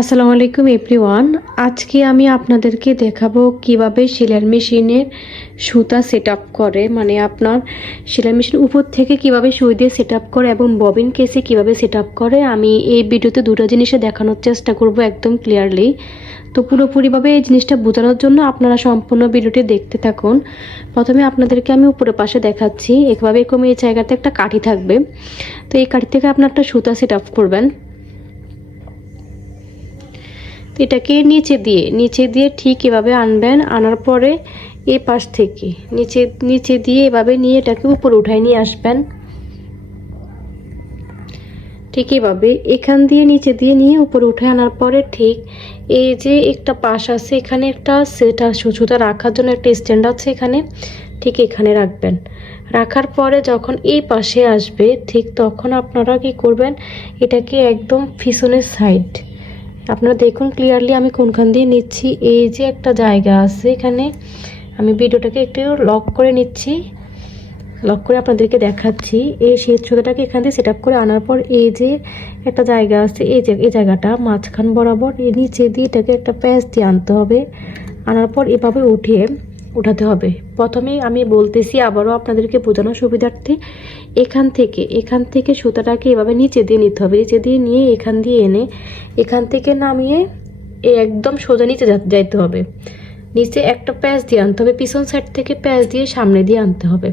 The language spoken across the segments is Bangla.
আসসালামু আলাইকুম, এভরিওয়ান। আজকে আমি আপনাদেরকে দেখাবো কীভাবে সেলাই মেশিনের সুতা সেট করে মানে আপনার সেলাই মেশিন উপর থেকে কীভাবে সুই দিয়ে সেট করে এবং ববিন কেসে কীভাবে সেট করে। আমি এই ভিডিওতে দুটো জিনিসে দেখানোর চেষ্টা করব একদম ক্লিয়ারলি তো পুরোপুরিভাবে এই জিনিসটা বোঝানোর জন্য আপনারা সম্পূর্ণ ভিডিওটি দেখতে থাকুন। প্রথমে আপনাদেরকে আমি উপরের পাশে দেখাচ্ছি। এভাবে কমে এই জায়গাতে একটা কাঠি থাকবে। তো এই কাঠি থেকে আপনার একটা সুতা সেট করবেন। এটাকে নিচে দিয়ে নিচে দিয়ে ঠিক এভাবে আনবেন, আনার পরে এই পাশ থেকে, নিচে নিচে দিয়ে এভাবে নিয়ে এটাকে উপরে উঠায় নিয়ে আসবেন। ঠিক এভাবে এখান দিয়ে নিচে দিয়ে নিয়ে উপরে উঠে আনার পরে ঠিক এই যে একটা পাশ আছে, এখানে একটা সেটা সুতা রাখার জন্য একটা স্ট্যান্ড আছে এখানে, ঠিক এখানে রাখবেন। রাখার পরে যখন এই পাশে আসবে, ঠিক তখন আপনারা কি করবেন, এটাকে একদম পিছনের সাইড আপনারা দেখুন ক্লিয়ারলি আমি কোনখান দিয়ে নিচ্ছি। এই যে একটা জায়গা আছে এখানে, আমি ভিডিওটাকে একটু লক করে নিচ্ছি। লক করে আপনাদেরকে দেখাচ্ছি। এই শীত সুতাটাকে এখান দিয়ে সেট করে আনার পর এই যে একটা জায়গা আছে, এই যে, এই জায়গাটা মাঝখান বরাবর নিচে দিয়ে এটাকে একটা প্যাঁচ দিয়ে আনতে হবে। আনার পর এভাবে উঠিয়ে উঠাতে হবে। প্রথমেই আমি বলতেছি, আবারও আপনাদেরকে বোঝানোর সুবিধার্থে, এখান থেকে এখান থেকে সুতাটাকে এভাবে নিচে দিয়ে নিতে হবে। নিচে দিয়ে নিয়ে এখান দিয়ে এনে, এখান থেকে নামিয়ে একদম সোজা নিচে যাইতে হবে। নিচে একটা প্যাচ দিয়ে আনতে হবে, পিছন সাইড থেকে প্যাচ দিয়ে সামনে দিয়ে আনতে হবে।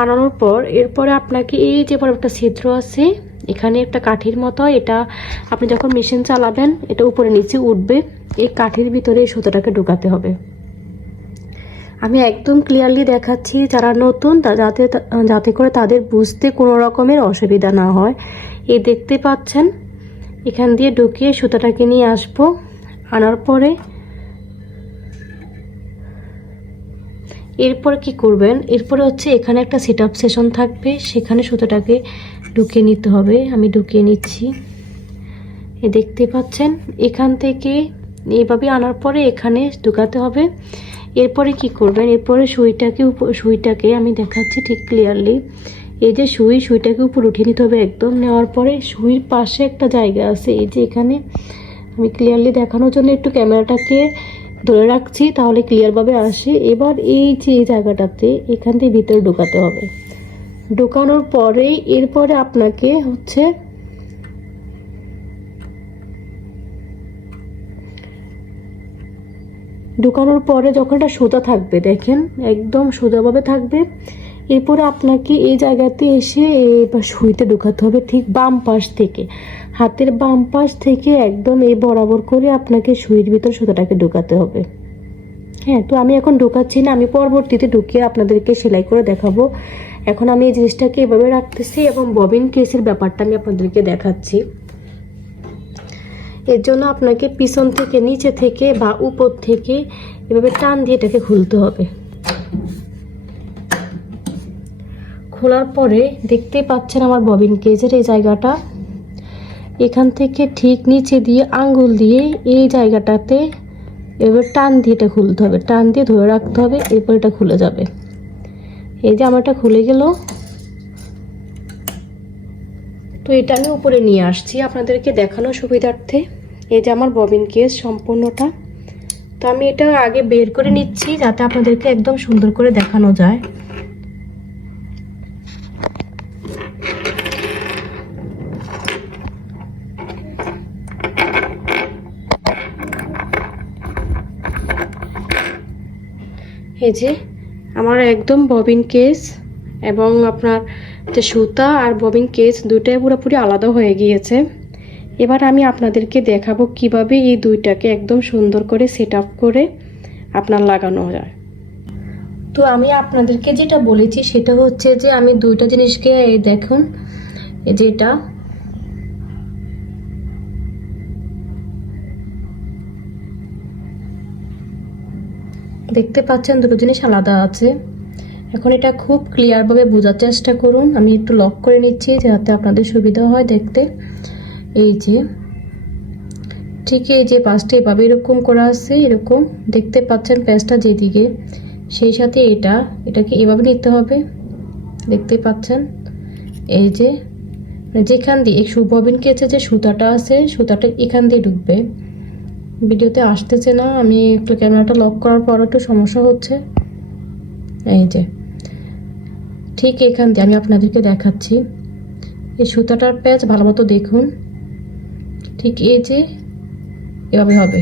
আনানোর পর, এরপরে আপনাকে এই যে বড় একটা ছিদ্র আছে, এখানে একটা কাঠির মতো, এটা আপনি যখন মেশিন চালাবেন, এটা উপরে নিচে উঠবে, এই কাঠির ভিতরে এই সুতোটাকে ঢুকাতে হবে। আমি একদম ক্লিয়ারলি দেখাচ্ছি যারা নতুন যাতে যাতে করে তাদের বুঝতে কোনো রকমের অসুবিধা না হয়। এই দেখতে পাচ্ছেন, এখান দিয়ে ঢুকিয়ে সুতাটাকে নিয়ে আসব। আনার পরে এরপর কি করবেন? এরপরে হচ্ছে এখানে একটা সেট আপ সেশন থাকবে, সেখানে সুতোটাকে ঢুকিয়ে নিতে হবে। আমি ঢুকিয়ে নিচ্ছি। এ দেখতে পাচ্ছেন, এখান থেকে এইভাবে আনার পরে এখানে ঢুকাতে হবে। এরপরে কি করবেন? এরপরে সুইটাকে সুইটাকে আমি দেখাচ্ছি ঠিক ক্লিয়ারলি এই যে সুই, সুইটাকে উপর উঠিয়ে নিতে হবে একদম। নেওয়ার পরে সুইর পাশে একটা জায়গা আছে। এই যে এখানে আমি ক্লিয়ারলি দেখানোর জন্য একটু ক্যামেরাটাকে ধরে রাখছি তাহলে ক্লিয়ারভাবে আসে। এবার এই যে এই জায়গাটাতে এখান থেকে ভিতরে ঢোকাতে হবে। ঢোকানোর পরেই এরপরে আপনাকে হচ্ছে ঢুকানোর পরে যখন এটা সোজা থাকবে, দেখেন, একদম সোজাভাবে থাকবে, এরপরে আপনাকে এই জায়গাতে এসে এবার সুইতে ঢুকাতে হবে ঠিক বাম পাশ থেকে। হাতের বাম পাশ থেকে একদম এই বরাবর করে আপনাকে সুইয়ের ভিতর সুতাটাকে ঢুকাতে হবে। হ্যাঁ তো আমি এখন ঢুকাচ্ছি না, আমি পরবর্তীতে ঢুকিয়ে আপনাদেরকে সেলাই করে দেখাবো। এখন আমি এই জিনিসটাকে এভাবে রাখতেছি এবং ববিন কেসের ব্যাপারটা আমি আপনাদেরকে দেখাচ্ছি। এর জন্য আপনাকে পিছন থেকে, নিচে থেকে বা উপর থেকে এভাবে টান দিয়ে এটাকে খুলতে হবে। খোলার পরে দেখতে পাচ্ছেন আমার ববিন কেজের এই জায়গাটা। এখান থেকে ঠিক নিচে দিয়ে আঙ্গুল দিয়ে এই জায়গাটাতে এবার টান দিয়ে এটা খুলতে হবে, টান দিয়ে ধরে রাখতে হবে, এরপর এটা খুলে যাবে। এই যে আমারটা খুলে গেল। তো এটা আমি উপরে নিয়ে আসছি। আপনাদেরকে দেখানো সুবিধার্থে। এই যে আমার ববিন কেস সম্পূর্ণটা। তো আমি এটা আগে বের করে নিচ্ছি যাতে আপনাদেরকে একদম সুন্দর করে দেখানো যায়। এই যে আমার একদম ববিন কেস এবং আপনার যে সুতা আর ববিন কেস দুটাই পুরোপুরি আলাদা হয়ে গিয়েছে। এবার আমি আপনাদেরকে দেখাবো কীভাবে এই দুইটাকে একদম সুন্দর করে সেট আপ করে আপনার লাগানো যায়। তো আমি আপনাদেরকে যেটা বলেছি সেটা হচ্ছে যে আমি দুইটা জিনিসকে এই দেখুন যেটা দেখতে পাচ্ছেন দুটো জিনিস আলাদা আছে। এখন এটা খুব ক্লিয়ারভাবে বোঝার চেষ্টা করুন। আমি একটু লক করে নিচ্ছি যাতে আপনাদের সুবিধা হয় দেখতে। এই যে, ঠিক এই যে পাঁচটা এভাবে এরকম করা আছে, এরকম দেখতে পাচ্ছেন প্যাঁচটা যেদিকে, সেই সাথে এটা, এটাকে এভাবে নিতে হবে। দেখতে পাচ্ছেন? এই যে যেখান দিয়ে, এই ববিন কেচে যে সুতাটা আছে, সুতাটা এখান দিয়ে ঢুকবে। ভিডিওতে আসতেছে না, আমি একটু ক্যামেরাটা লক করার পর একটু সমস্যা হচ্ছে। এই যে ঠিক এখান দিয়ে আমি আপনাদেরকে দেখাচ্ছি। এই সুতাটার প্যাচ ভালো মতো দেখুন। ঠিক এই যে এভাবে হবে।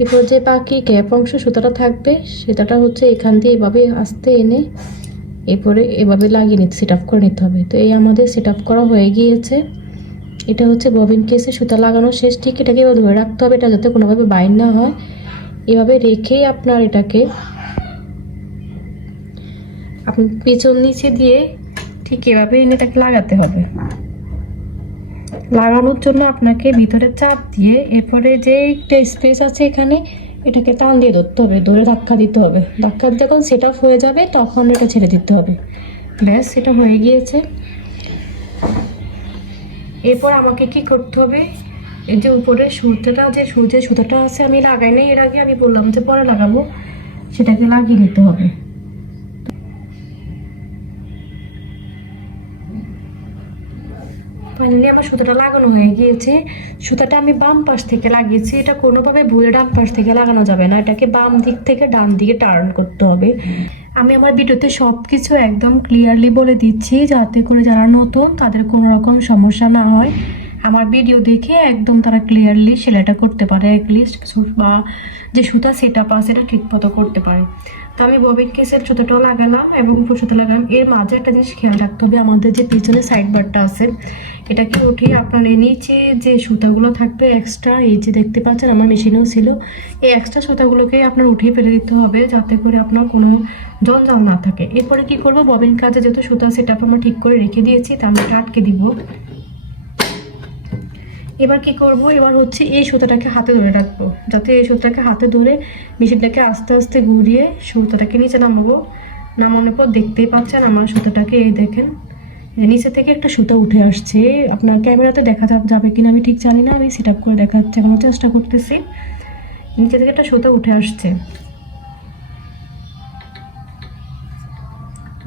এরপর যে বাকি গ্যাপ অংশ সুতাটা থাকবে, সেটাটা হচ্ছে এখান দিয়ে এভাবে আস্তে এনে এরপরে এভাবে লাগিয়ে নিতে সেট আপ করে নিতে হবে। তো এই আমাদের সেট আপ করা হয়ে গিয়েছে। এটা হচ্ছে ববিন কেসে সুতা লাগানো শেষ। ঠিক এটাকে ধরে রাখতে হবে, এটা যাতে কোনোভাবে বাইর না হয়। এভাবে রেখেই আপনার এটাকে আপনি পেছন নিচে দিয়ে ঠিক এভাবে এনে তাকে লাগাতে হবে। লাগানোর জন্য আপনাকে ভিতরে চাপ দিয়ে এরপরে যে একটা স্পেস আছে এখানে, এটাকে টান দিয়ে ধরতে হবে, ধরে ধাক্কা দিতে হবে। ধাক্কা যখন সেট আপ হয়ে যাবে, তখন এটা ছেড়ে দিতে হবে। ব্যাস সেটা হয়ে গিয়েছে। এরপর আমাকে কি করতে হবে? এই যে উপরে সুতাটা যে সূর্যের সুতোটা আছে, আমি লাগাই নাই। এর আগে আমি বললাম যে পরে লাগাবো। সেটাকে লাগিয়ে নিতে হবে। ফাইনালি আমার সুতাটা লাগানো হয়ে গিয়েছে। সুতাটা আমি বাম পাশ থেকে লাগিয়েছি। এটা কোনোভাবে ভুলে ডান পাশ থেকে লাগানো যাবে না। এটাকে বাম দিক থেকে ডান দিকে টার্ন করতে হবে। আমি আমার ভিডিওতে সব কিছু একদম ক্লিয়ারলি বলে দিচ্ছি, যাতে করে যারা নতুন, তাদের কোনো রকম সমস্যা না হয়। আমার ভিডিও দেখে একদম তারা ক্লিয়ারলি সেলাইটা করতে পারে অ্যাটলিস্ট বা যে সুতা সেট আপ আছে সেটা ঠিক মতো করতে পারে। তো আমি ববিন কেসের সুতোটাও লাগালাম এবং উপর সুতো লাগালাম। এর মাঝে একটা জিনিস খেয়াল রাখতে হবে, আমাদের যে পিছনে সাইড বারটা আছে এটাকে উঠিয়ে আপনার এই নিচে যে সুতাগুলো থাকবে এক্সট্রা এই যে দেখতে পাচ্ছেন আমার মেশিনেও ছিল, এই এক্সট্রা সুতাগুলোকে আপনার উঠিয়ে ফেলে দিতে হবে যাতে করে আপনার কোনো জঞ্জাল না থাকে। এরপরে কি করব? ববিন কাজে যেহেতু সুতা সেটা আমরা ঠিক করে রেখে দিয়েছি, তা আমি আটকে দিব। এবার কি করব? এবার হচ্ছে এই সুতাটাকে হাতে ধরে রাখব। যাতে এই সুতাটাকে হাতে ধরে মেশিনটাকে আস্তে আস্তে ঘুরিয়ে সুতাটাকে নিচে নামাবো। নামানোর পর দেখতেই পাচ্ছেন আমার সুতাটাকে, এই দেখেন নিচে থেকে একটা সুতা উঠে আসছে। আপনার ক্যামেরাতে দেখা যাবে কিনা আমি ঠিক জানি না। আমি সেট আপ করে দেখাচ্ছি এখনও চেষ্টা করতেছি। নিচে থেকে একটা সুতা উঠে আসছে।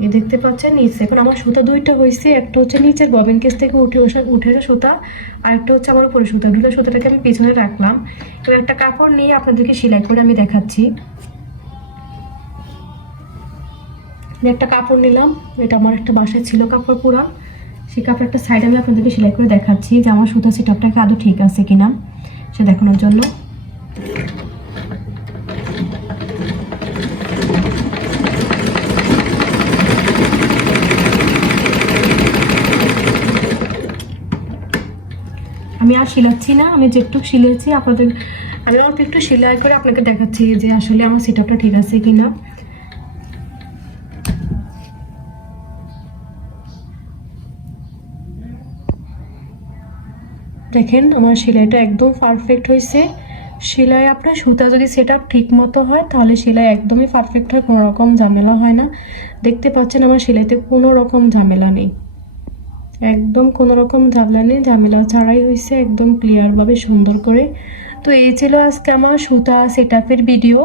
এই দেখতে পাচ্ছেন, নিচে এখন আমার সুতা দুইটা হয়েছে, একটা হচ্ছে নিচের ববিন কেস থেকে উঠে বসে উঠেছে সুতা, আর একটা হচ্ছে আমার উপরে সুতা। দুটো সুতাটাকে আমি পেছনে রাখলাম। এবার একটা কাপড় নিয়ে আপনাদেরকে সেলাই করে আমি দেখাচ্ছি। একটা কাপড় নিলাম, এটা আমার একটা বাসায় ছিল কাপড় পুরা। সেই কাপড় একটা সাইড আমি আপনাদেরকে সেলাই করে দেখাচ্ছি যে আমার সুতা সেটআপটাকে আদৌ ঠিক আছে কিনা সে দেখানোর জন্য। আমি আর শিলাচ্ছি না, আমি যেটুকু শিলেছি আপনাদের, আমি অল্প একটু সেলাই করে আপনাকে দেখাচ্ছি যে আসলে আমার সেটআপটা ঠিক আছে কিনা। দেখেন, আমার সেলাইটা একদম পারফেক্ট হয়েছে। সেলাই আপনার সুতা যদি সেট আপ ঠিক মতো হয়, তাহলে সেলাই একদমই পারফেক্ট হয়, কোনো রকম ঝামেলা হয় না। দেখতে পাচ্ছেন, আমার সেলাইতে কোনো রকম ঝামেলা নেই। একদম কোনো রকম ঝামেলা নেই, ঝামেলা ছাড়াই হয়েছে, একদম ক্লিয়ারভাবে সুন্দর করে। তো এই ছিল আজকে আমার সুতা সেট ভিডিও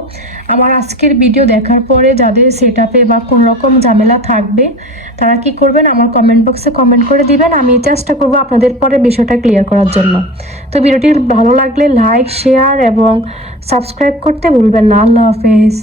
আমার আজকের ভিডিও দেখার পরে যাদের সেট বা কোনো রকম ঝামেলা থাকবে, তারা কি করবেন? আমার কমেন্ট বক্সে কমেন্ট করে দিবেন। আমি চেষ্টা করব আপনাদের পরে বিষয়টা ক্লিয়ার করার জন্য। তো ভিডিওটি ভালো লাগলে লাইক শেয়ার এবং সাবস্ক্রাইব করতে ভুলবেন না। আল্লাহ হাফেজ।